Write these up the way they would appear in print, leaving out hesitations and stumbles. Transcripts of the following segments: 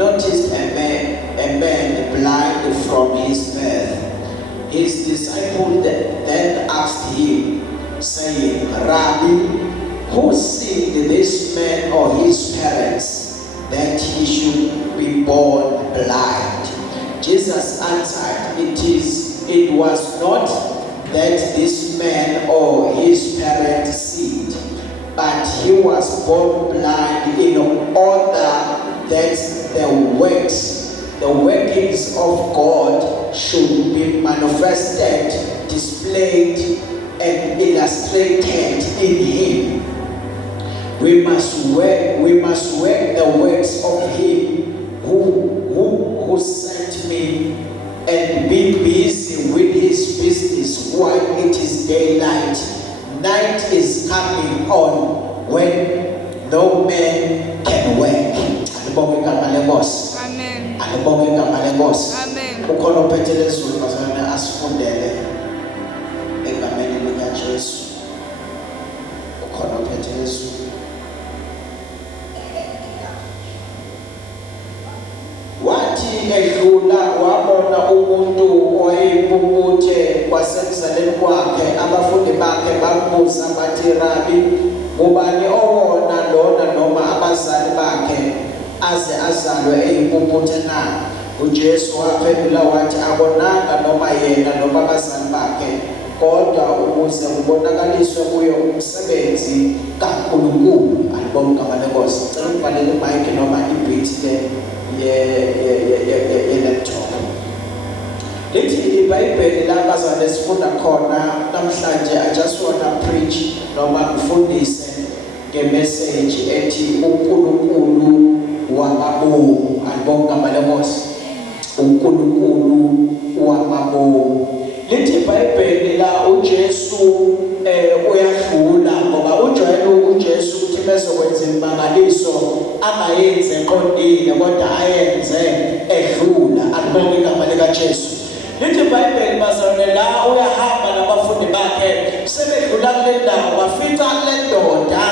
noticed a man blind from his birth. His disciple then asked him, saying, Rabbi, who sinned, this man or his parents, that he should be born blind? Jesus answered, it was not that this man or his parents sinned, but he was born blind in order that the workings of God should be manifested, displayed, and illustrated in him. We must work the works of him who sent me, and be busy with his business while it is daylight. Night is coming on when no man can work. Amen. Amen. Ukhona ophethe lezulu bazana asifundele egameni lika Jesu. Ukhona ophethe lezulu. Wathi edlula wabona umuntu owayeyimpuputhe kwasekuzaleni kwakhe. Abafundi bakhe bambuza bathi, Rabi, ngubani owona lona noma abazali bakhe aze azalwe eyimpuputhe na? uJesu waphendula wathi, abonanga noma yena noma abazali bakhe, kodwa ukuze kubonakaliswe kuyo umsebenzi kaNkulunkulu. Alibonge igama leNkosi. Ngicela ukuvalele imic noma ibhithi ye-laptop. Lithi iBhayibheli lapha sizale sifunda khona namhlanje. I just want to preach noma ngifundise ngemessage ethi uNkulunkulu Wamabomu. Alibonge igama leNkosi. uNkulunkulu Wamabomu. Lithi iBhayibheli la uJesu uyadlula, ngoba ujwayele uJesu ukuthi bezokwenza imangaliso angayenze eqondile kodwa ayenze edlula. Alibonge igama likaJesu. Lithi iBhayibheli bazalwane la uyahamba nabafundi bakhe sebedlula kule ndawo wafica le ndoda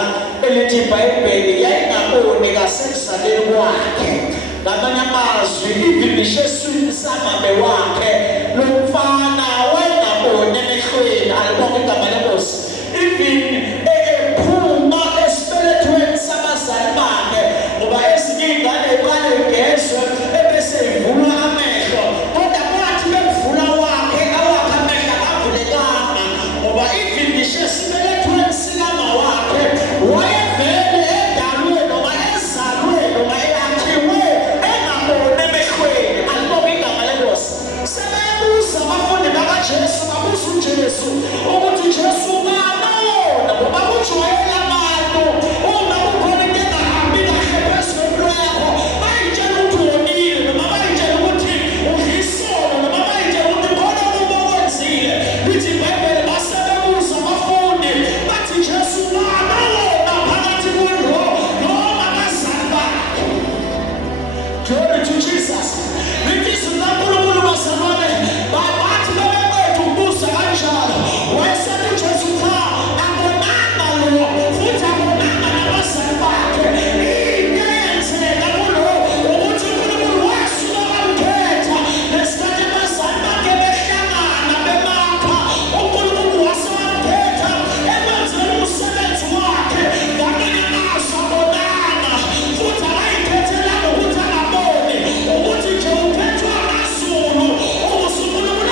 elithi iBhayibheli yayingaboni kasekuzaleni kwakhe. Ngamanye amazwi ibhilishe eswini samabe wakhe lo mfana wayengaboni emehlweni. Alibonge igama leNkosi. Even ephuma esibelethweni sabazali bakhe, ngoba ezinye iy'ngane iqale igezwe ebese ivulwa amehlo, kodwa kwathi bevula awakhe amehlo akavulekanga, ngoba even ngisho esibelethweni sikama wakhe wayevele edalwe noma ezalwe noma eyakhiwe engaboni emehlweni. Alibonge igama leNkosi. Sebebuza abafundi bakaJesu, babuza uJesu ukuthi uJesu ubani wona, ngoba ujwayele abantu uma kukhona into engahambi kahle phezu kwempilo yakho bayitshela ukuthi wonile, noma bayitshela ukuthi udlisono, noma bayitshela ukuthi khona ukuba okwenzile. Lithi iBhayibheli basebebuza abafundi bathi, Jesu ubani wona phakathi kwalo noma abazali bakhe? Glory to Jesus. Lithi izwi likaNkulunkulu bazalwane bathi bebekade ukubuza kanjalo, wayesethi uJesu cha akubonanga lo futhi akubonanga nabazali bakhe. Into eyenzeka kulo ukuthi uNkulunkulu wasuka wamkhetha ngesikhathi abazali bakhe behlangana bemakha. uNkulunkulu wase wamkhetha ekwenzeni umsebenzi wakhe. Ngamanye amazwi abonanga futhi akayikhethelanga ukuthi angaboni, ukuthi nje ukhethwa amazulu ukuze uNkulunkulu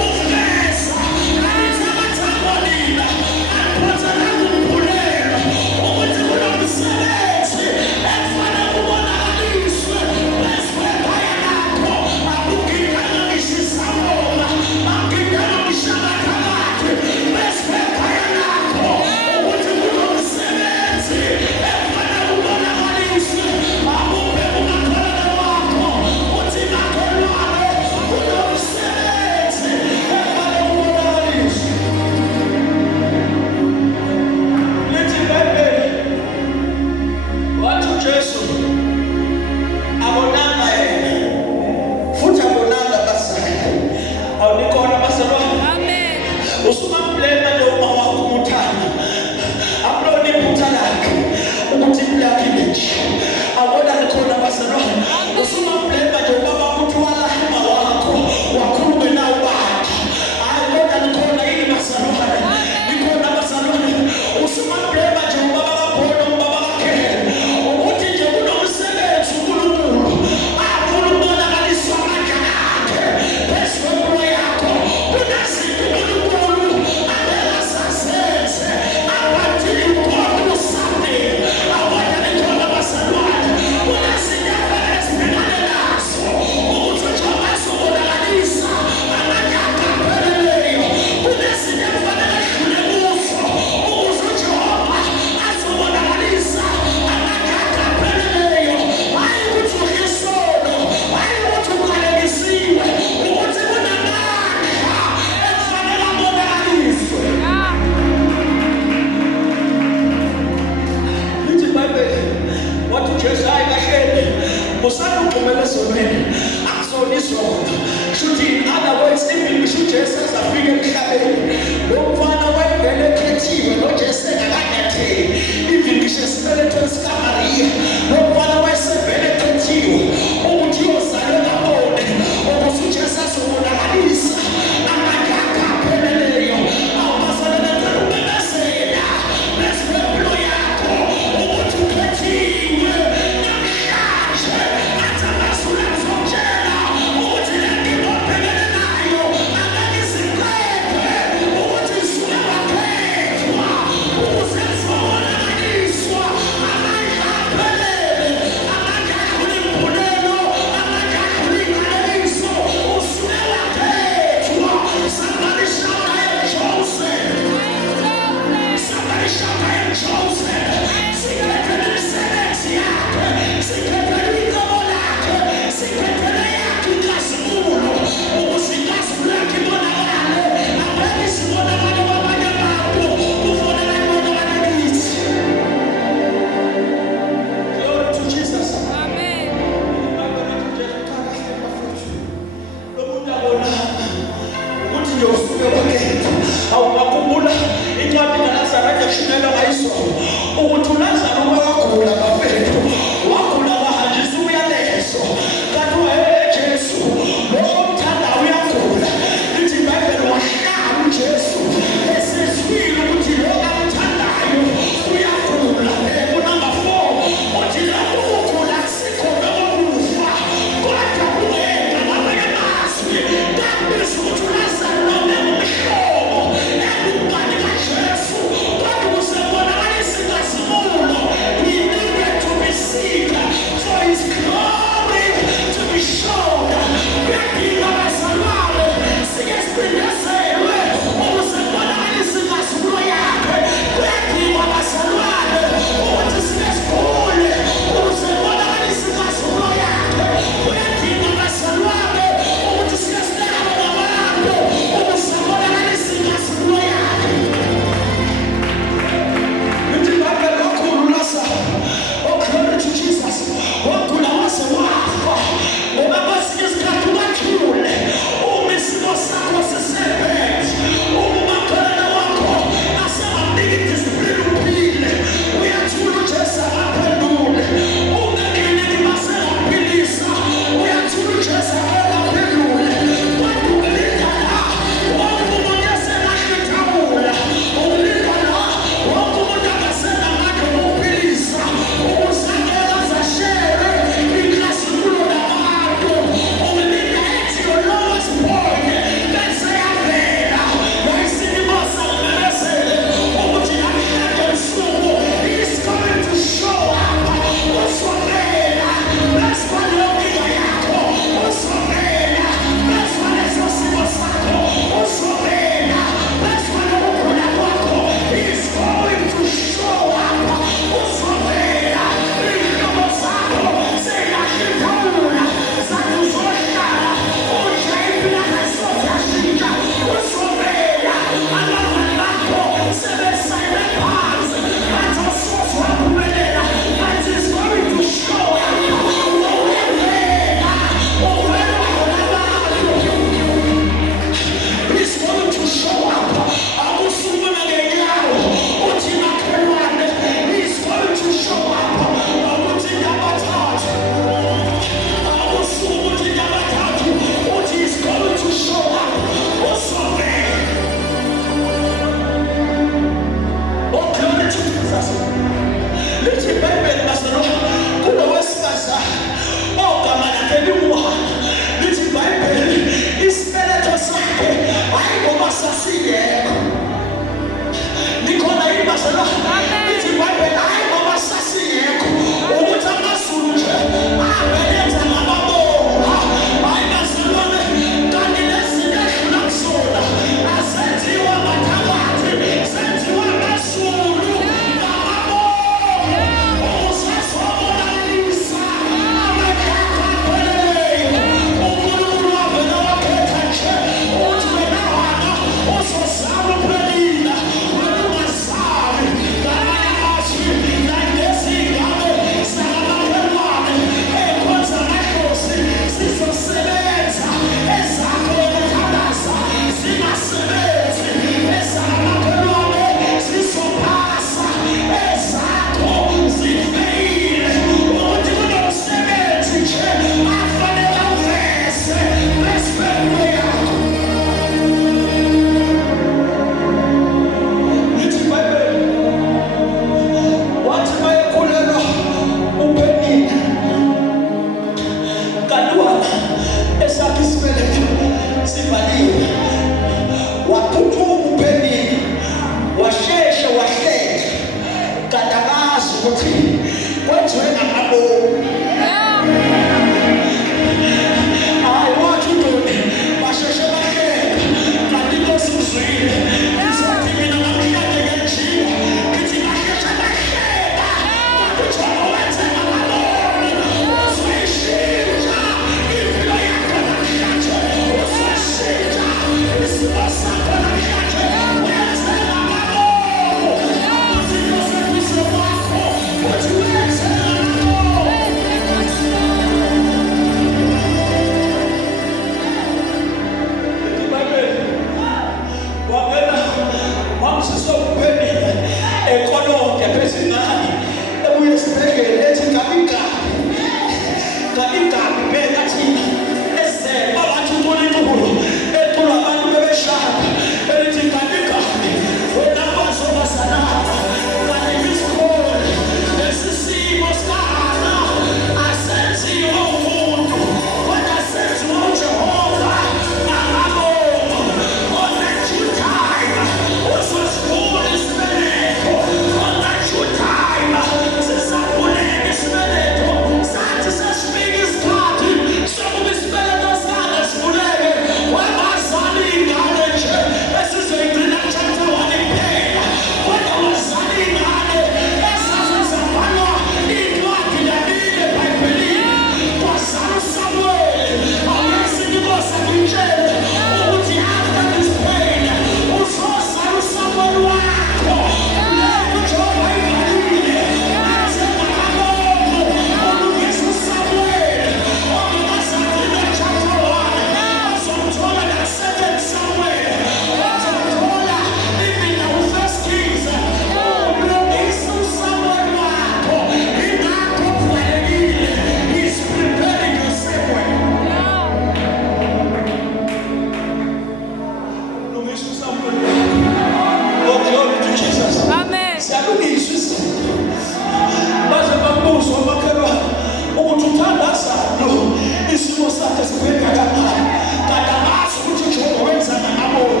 sakhe sibuye kangakanani. Kanti angazi ukuthi uJehova wenza ngamabomu.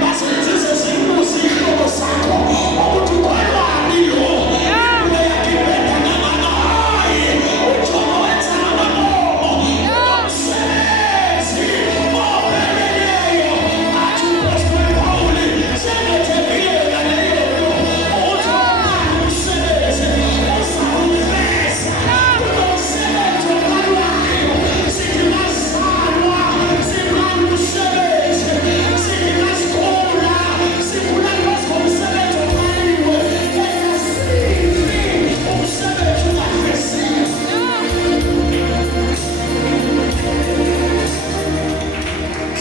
Basenzise sibuze ihloko sakho ukuthi ukhwelwani lo. Uyakibenda ngamanga hayi. uJehova wenza ngamabomu. Umsebenzi opheleleyo. Athi uProfeti Pawuli sengethembile ngaleyo nto. Ukuthi umsebenzi uzawuveza. Kulo msebenzi oqalwayo. Sithi masalwa, simani umsebenzi. Sithi masikhola, sikhula ngomsebenzi oqaliwe. Engasizi umsebenzi ungavesiwe.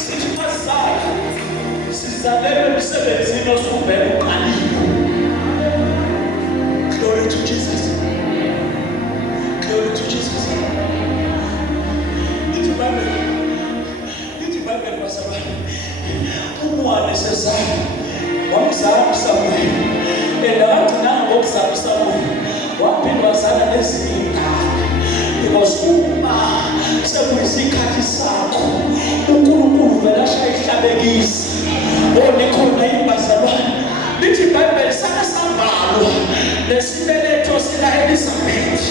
Sithi masala, sizalelwe emsebenzini osuvele uqaliwe. Glory to Jesus. Glory to Jesus. Lithi Bible basabani. Umwane sezalo wamzala uSamuel. Akagcinanga ngokuzala uSamuel. Waphinde wazala nezinye ingane. Because uma sekuyisikhathi sakho uNkulunkulu vele ashaya ihlabekisi. Nikhona ibazalwane. Lithi iBhayibheli sake sambalwa lesibeletho sika Elizabeth.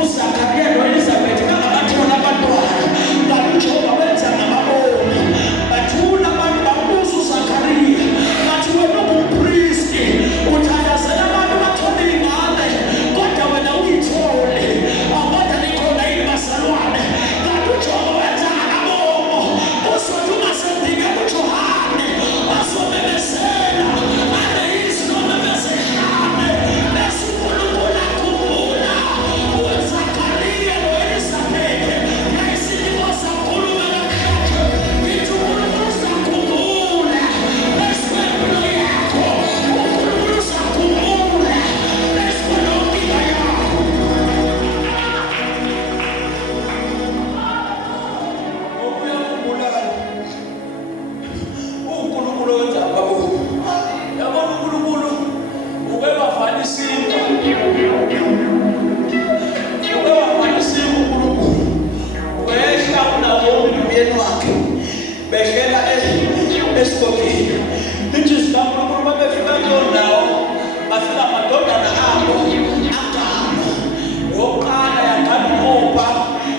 uZakhariya noElizabeth bangabathola abantwana. Kanti uJehova wenza ngamabomu. Bathula abantu babuza uZakhariya. Bathi wena ungumpristi uthakazela abantu bathole ingane. Kodwa wena uyithole. Kodwa nikhona yini bazalwane? Kanti uJehova wenza ngamabomu. Usothi ungasendike uJohane bazomemezela. Aneyisi nomemezeshane. Bese uNkulunkulu akhumbula uZakhariya noElizabeth. Yayisithi ngosakhuluma namhlanje. Ngithi uNkulunkulu uzakhumbula. Bese kwempilo yakho uNkulunkulu uzakhumbula. Bese kwempilo yakho. Ukuyakhumbulana. uNkulunkulu wenza ngamabomu. Yabona uNkulunkulu ubebavala isinto. Ubebavala isinto uNkulunkulu. Wehla uNawomi nomyeni wakhe. Behlela esigogeni. Lithi uNkulunkulu babefika kuleyo ndawo. Bafika amadodana abo agama. Yokuqala yagama uOpa.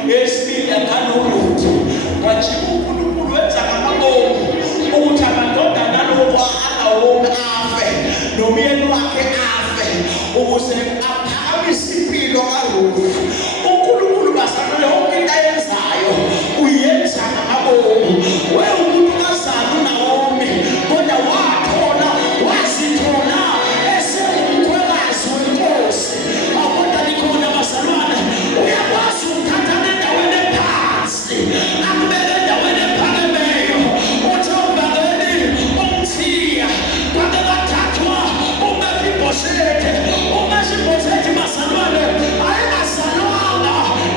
Yesibili yagama uRuth. Wathi uNkulunkulu wenza ngamabomu ukuthi amadodana alowo aNawomi afe nomyeni wakhe afe ukuze aphakamise impilo kaRuth. uNkulunkulu basana yonke into ayenzayo uyenza ngamabomu. Wewe umuntu ungazali uNawomi kodwa wathola wazithola esengumkhwekazi wenkosi. Kodwa likhona bazalwane uyakwazi ukuthatha endaweni ephansi akubeke endaweni ephakemeyo. Uthi ubangeni umthiya kwake bathathwa uMefiboshethe. uMefiboshethe bazalwane ayengazalwanga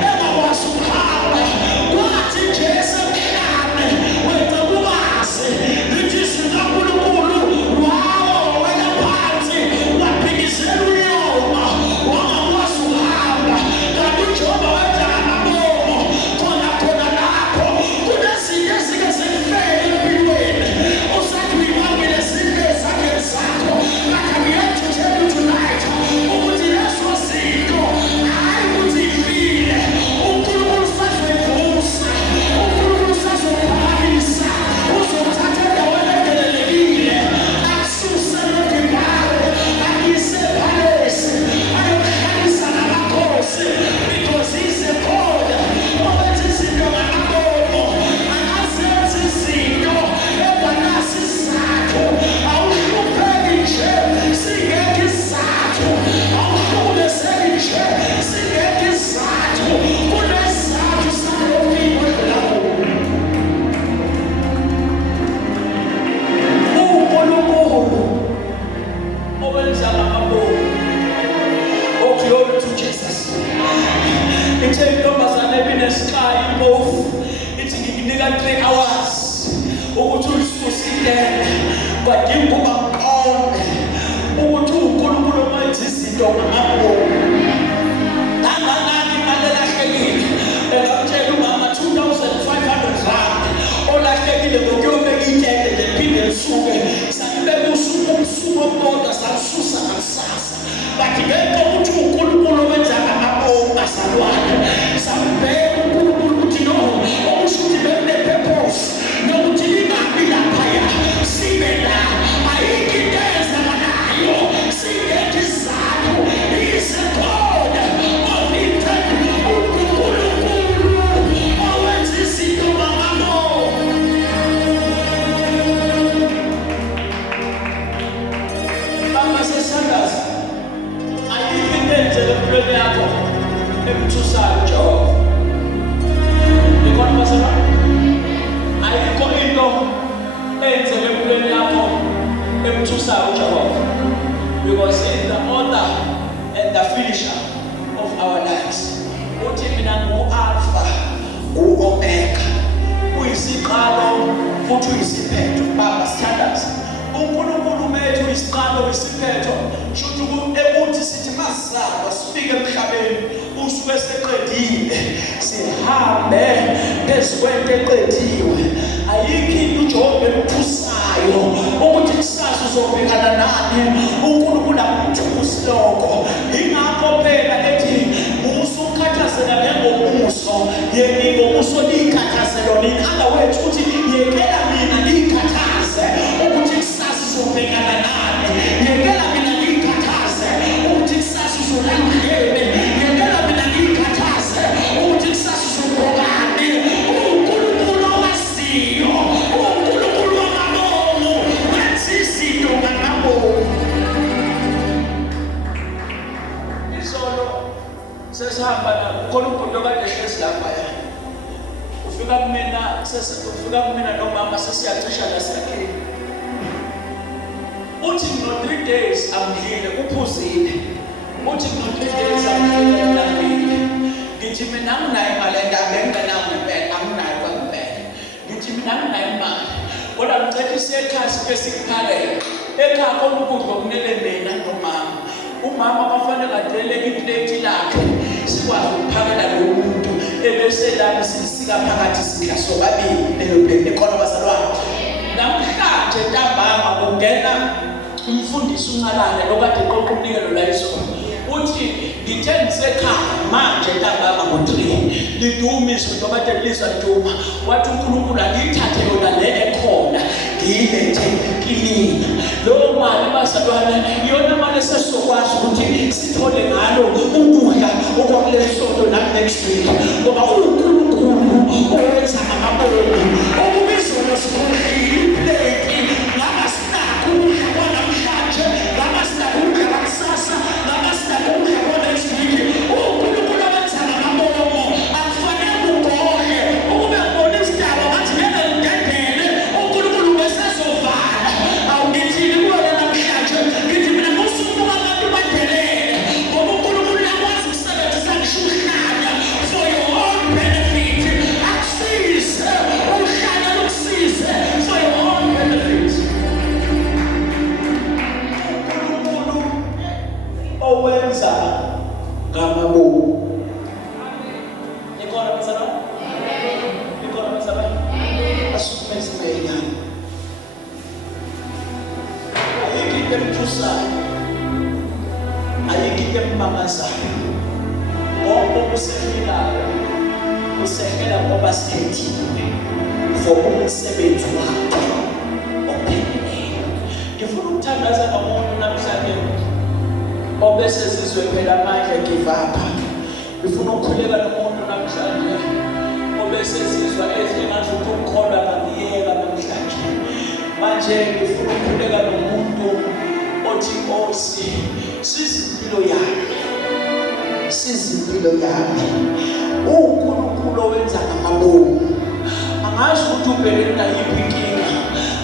engakwazi ukuhamba. Kwathi nje esemhlane wena ukwazi lithi sikaNkulunkulu wawo wena phansi waphikisela unyoma wangakwazi ukuhamba. Kanti uJehova wenza ngamabomu. Khona lapho kunezinto ezike zikufele empilweni. Usathi uyibambile zinto ezandleni zakho. But I'm here to tell you tonight ukuthi lezo zinto hayi ukuthi ifile. uNkulunkulu usazoyivusa. uNkulunkulu usazophakamisa. Uzothatha endaweni engelelekile akususe loDibare akuyise ePhalesi ayokuhlalisa namakhosi. Because he's a God owenza izinto ngamabomu. Akazenzi izinto enganaso isizathu. Awuhlupheki nje singekho isizathu. Awuhlukulezeki nje singekho isizathu. Kunesizathu salokhu ikwenzayo. uNkulunkulu owenza ngamabomu. Oh, glory to Jesus. Ithe intombazane ebinesixayi impofu. Ithi ngikunika 3 hours ukuthi ulisuse idende. Kwadinga ukuba uqonde ukuthi uNkulunkulu owenza izinto ngamabomu. Kangakanani imali elahlekile. Engakutshela umama 2005 Because he's the author and the finisher of our lives. Uthi mina ngu-Alpha, ngu-Omega, uyisiqalo futhi uyisiphetho. Baba sithandaza. uNkulunkulu methu uyisiqalo uyisiphetho. Shuthi ekuthi sithi masizalwa sifike emhlabeni usuke seqedile sihambe phezu kwento eqediwe. Ayikho into uJobe ukuthusayo ukuthi kusasa uzobhekana nani. uNkulunkulu akuthusi lokho. Ingakho phela ethi usukhathazela ngengomuso yena ngomuso likhathazelo nini angawethu ukuthi yekela mina likhathaze ukuthi kusasa uzobhekana nani. Yekela mina likhathaze ukuthi kusasa uzolangele. Yekela mina likhathaze ukuthi kusasa uzobhekana. uNkulunkulu wasiyo, uNkulunkulu wamabomu wenza izinto ngamabomu. Isolo sesihamba khona umuntu okade ehlezi lapha ufika kumina nomama sesiyacisha lasekhaya. Uthi no 3 days amdlile uphuzile. Uthi no 3 days amdlile nambili. Ngithi mina anginayo imali endabe enginayo impela anginayo kwampela. Ngithi mina anginayo imali. Kodwa ngicela ekhaya sike sikuphalele. Ekhaya khona ukudla okunele mina nomama. Umama bafanele adele iplate lakhe sikwazi ukuphakela lo muntu ebese lapho sisika phakathi sidla sobabili lelo plate ekhona bazalwane. Namhlanje ntambama kungena umfundisi uNcalane lokade eqoqa umnikelo la isona. Uthi ngithe ngisekhaya manje ntambama ngo3 lidumise into kade lizwa ntuma. Wathi uNkulunkulu angiyithathe yona le ekhona ngiyilethe kinina. Lo mali bazalwane iyona mali sesizokwazi ukuthi sithole ngalo ukudla okwakulesonto na next week. Ngoba uNkulunkulu owenza ngamabomu okubizwa ngesikhulu plate ngabasinakho ukudla kwanamhlanje ngabasinakho ukudla kwakusasa ngabasinakho ukudla kwa-next week. uNkulunkulu owenza ngamabomu akufanele ugohe ukube ngibona isidaba ngathi ngeke ngidedele. uNkulunkulu wesezovala awungithini kuwena namhlanje. Ngithi mina ngusuku abantu badelele ngoba uNkulunkulu uyakwazi ukusebenzisa ngisho uhlanya for your own benefit. Akusize uhlanya lukusize for your own benefit. uNkulunkulu owenza ngamabomu. Nikona bazalwane? Nikona bazalwane? Asukume sibhekane. Ayikho into emthusayo, ayikho into emmangazayo. Konke okusefilayo kusefela ngoba sikhethiwe for umsebenzi wakhe opheleleyo. Ngifuna ukuthandaza nomuntu namhlanje obese sizwe phela amandla give up. Ngifuna ukukhuleka nomuntu namhlanje obese sizwa ezingathi ukukholwa ngiyeka namhlanje. Manje ngifuna ukukhuleka nomuntu othi Nkosi sizimpilo yami, sizimpilo yami. uNkulunkulu owenza ngamabomu. Angazi ukuthi ubhekene nayiphi inkinga,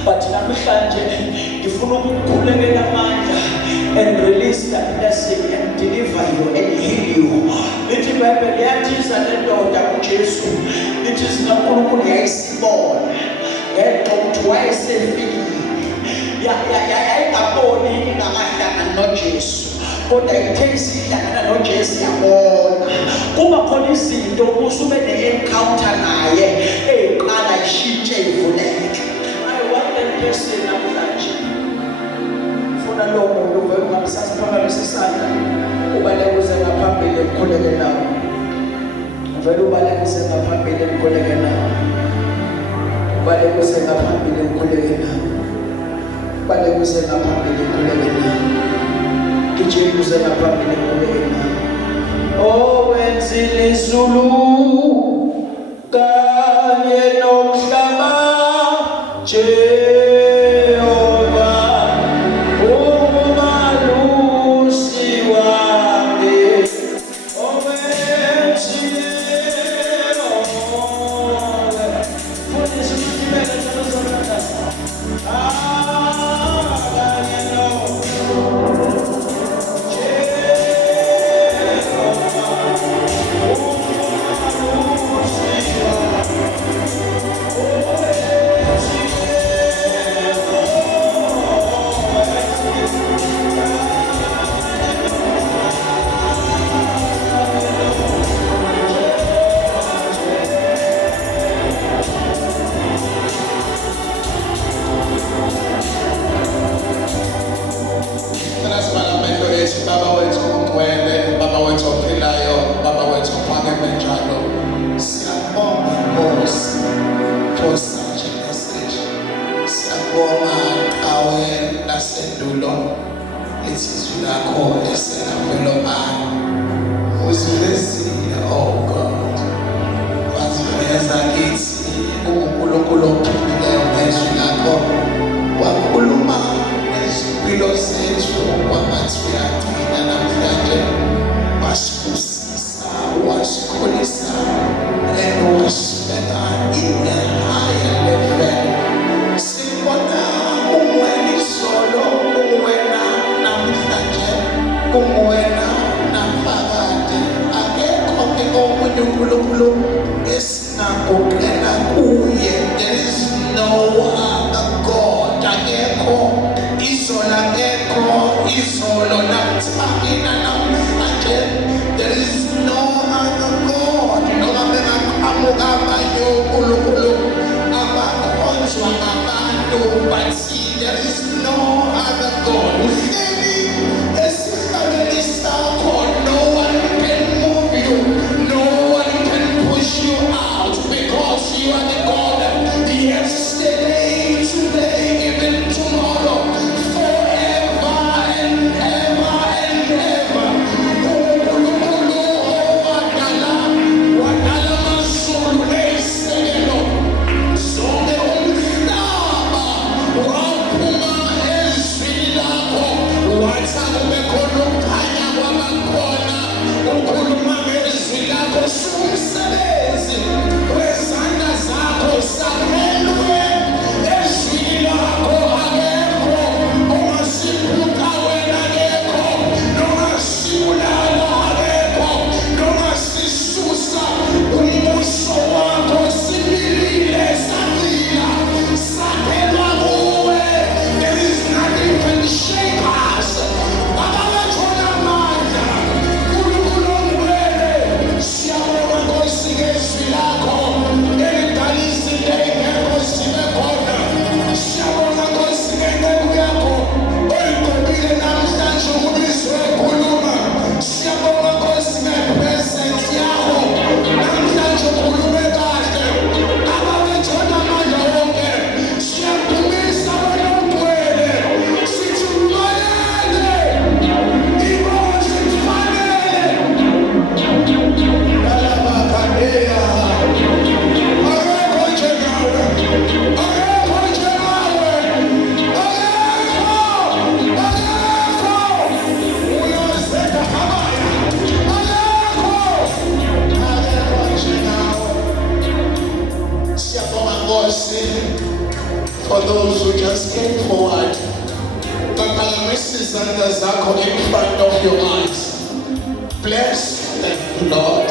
but namhlanje ngifuna ukukhulekela amandla and release that blessing and deliver you and heal you. Lithi iBhayibheli liyathiza le ndoda uJesu lithi uNkulunkulu yayisibona ngenxa ukuthi wayesefikile. Yayingaboni ingakahlangani noJesu, kodwa ithe isihlangana noJesu yabona. Kuba khona izinto usube ne-encounter naye eyiqala ishintshe ivuleke. I want that person namhlanje. Funa lo muntu uvele ungamsasiphakamise isandla ubalekise ngaphambili emkhuleke nawo. Uvele ubalekise ngaphambili emkhuleke nawo. Ubalekise ngaphambili emkhuleke nawo. Ubalekise ngaphambili emkhuleke nawo. Gijimuse ngaphambili emkhuleke nawo. Owenzile izulu kanye nomhlaba Jehova umalusi wami. Owenzile kanye Nkulunkulu isizwe lakho esengamelo bani uzilezile oh God waziveza kithi uNkulunkulu ophilileyo ngezwi lakho wakhuluma nezimpilo zethu wangathi uyagcina namhlanje wasibusisa wasikhulisa and wasibeka in a higher level sibona uwena izolo uwena namhlanje uwena naphakade akekho omunye uNkulunkulu esinakukela kuye. There is no other God. Akekho izolo akekho izolo namthakina namhlanje. There is no other God. Noma bengaqhamuka abanye uNkulunkulu abakhonzwa ngabantu, but see, there is no other God. Uhleli esihlalweni sakho, no one can move you, no one can push you out, because you are the God yesterday, today, even tomorrow, forever and ever and ever. uNkulunkulu owadala wadala amazulu nezisekelo zonke umhlaba waphuma ezwini lakho wathi akube khona ukukhanya kwabakhona ukhuluma ngezwi lakho sumsebenzi wezandla zakho samelwe ezwini lakho akekho ongasiphuca wena akekho noma sibulala akekho noma sisusa umbuso wakho sibilile saqina saphelwa kuwe. There is nothing can shake us. Baba bathona amandla uNkulunkulu ongcwele siyabonga Nkosi ngezwi lakho elidalisa into engekho sibe khona. Siyabonga Nkosi ngenceku yakho oyigqokile namhlanje ukubizwe khuluma. Siyabonga Nkosi ngepresence yakho namhlanje ukhulume kahle ababethona amandla wonke siyadumisa wena ongcwele sithi ufanele inkosi ufanele lalabakhadeya akekho njengawe akekho njengawe akekho uyozeka habaya akekho njengawe. Siyabonga Nkosi for those who just came forward. Baphakamisa izandla zakho in front of your eyes. Bless them, Lord.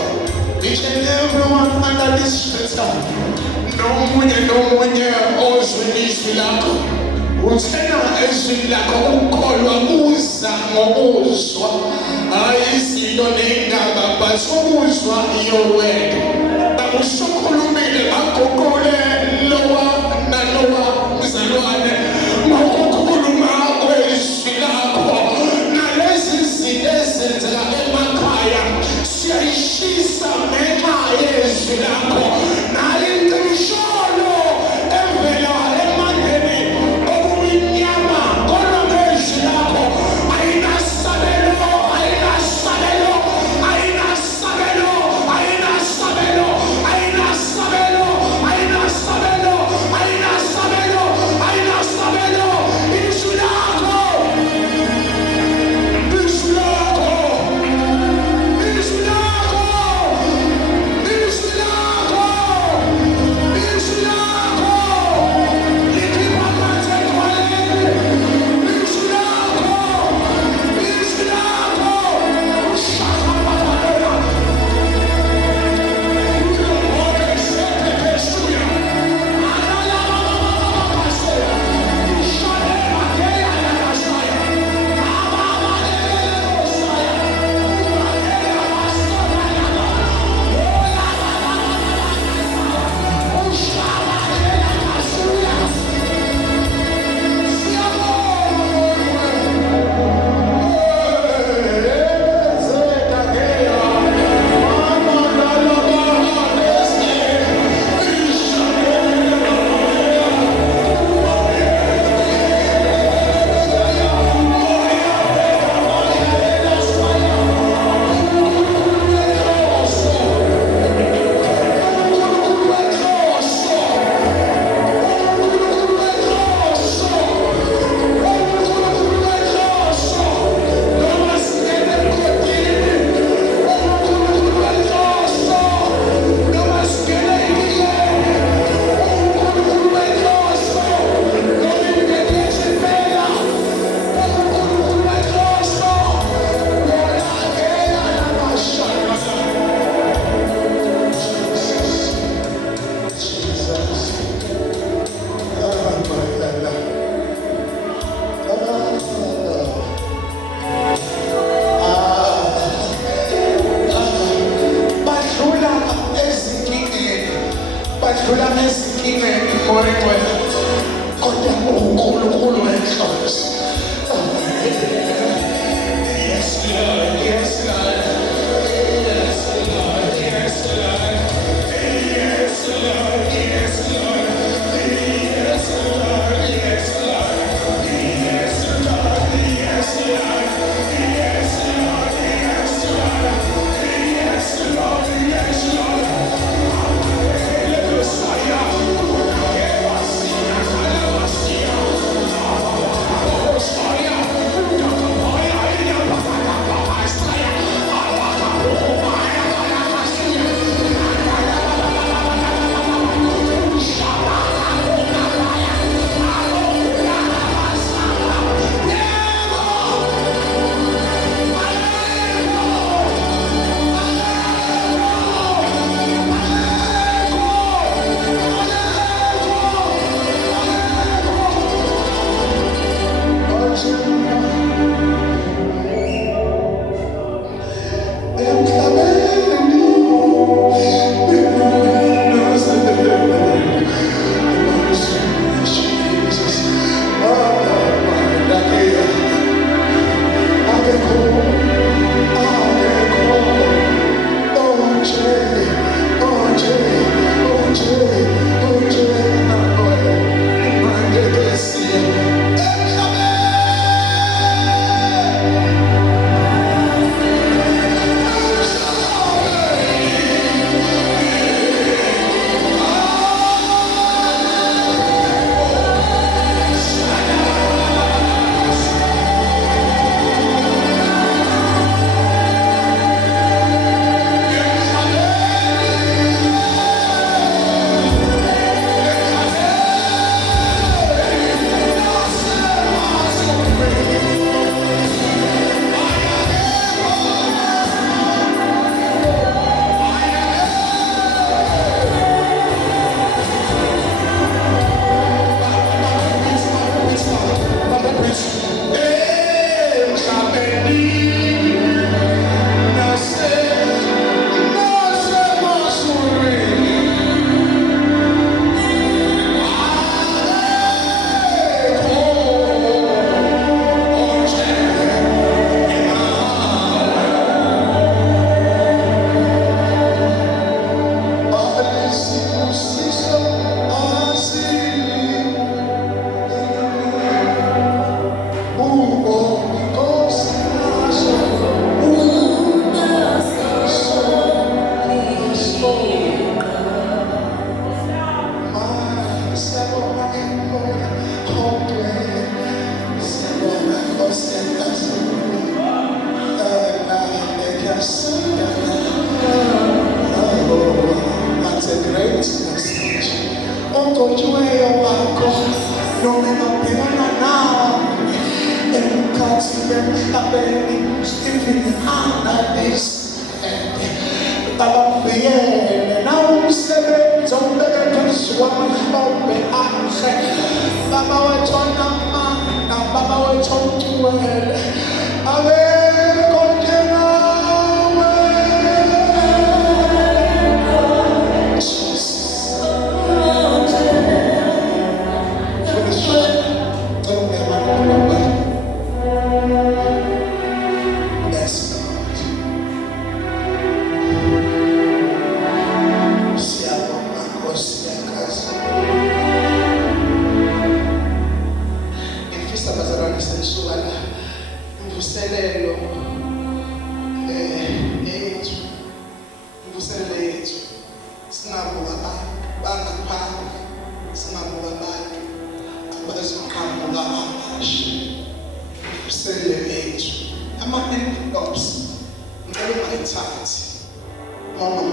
Each and everyone under this shelter. Nomunye ozwe izwi lakho. Uthena ezwini lakho ukukholwa kuza ngokuzwa. Hayi izinto ney'ndaba, but ukuzwa your word. Usukhulumile aguqule lowa nalowa mzalwane ngokukhuluma kwezwi lakho nalezi zinto ezenzeka emakhaya siyayishisa ngenxa yezwi lakho nayo imisholo evela emandleni okuyimnyama kodwa ngezwi lakho ayinasabelo ayinasabelo ayinasabelo ayinasabelo ayinasabelo ayinasabelo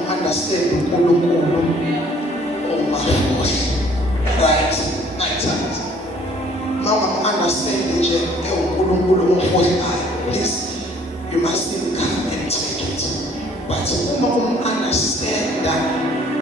Understand Nkulunkulu. Oh my God. Right? Night times. Now I'm understanding Nkulunkulu. Please, you must still come and take it. But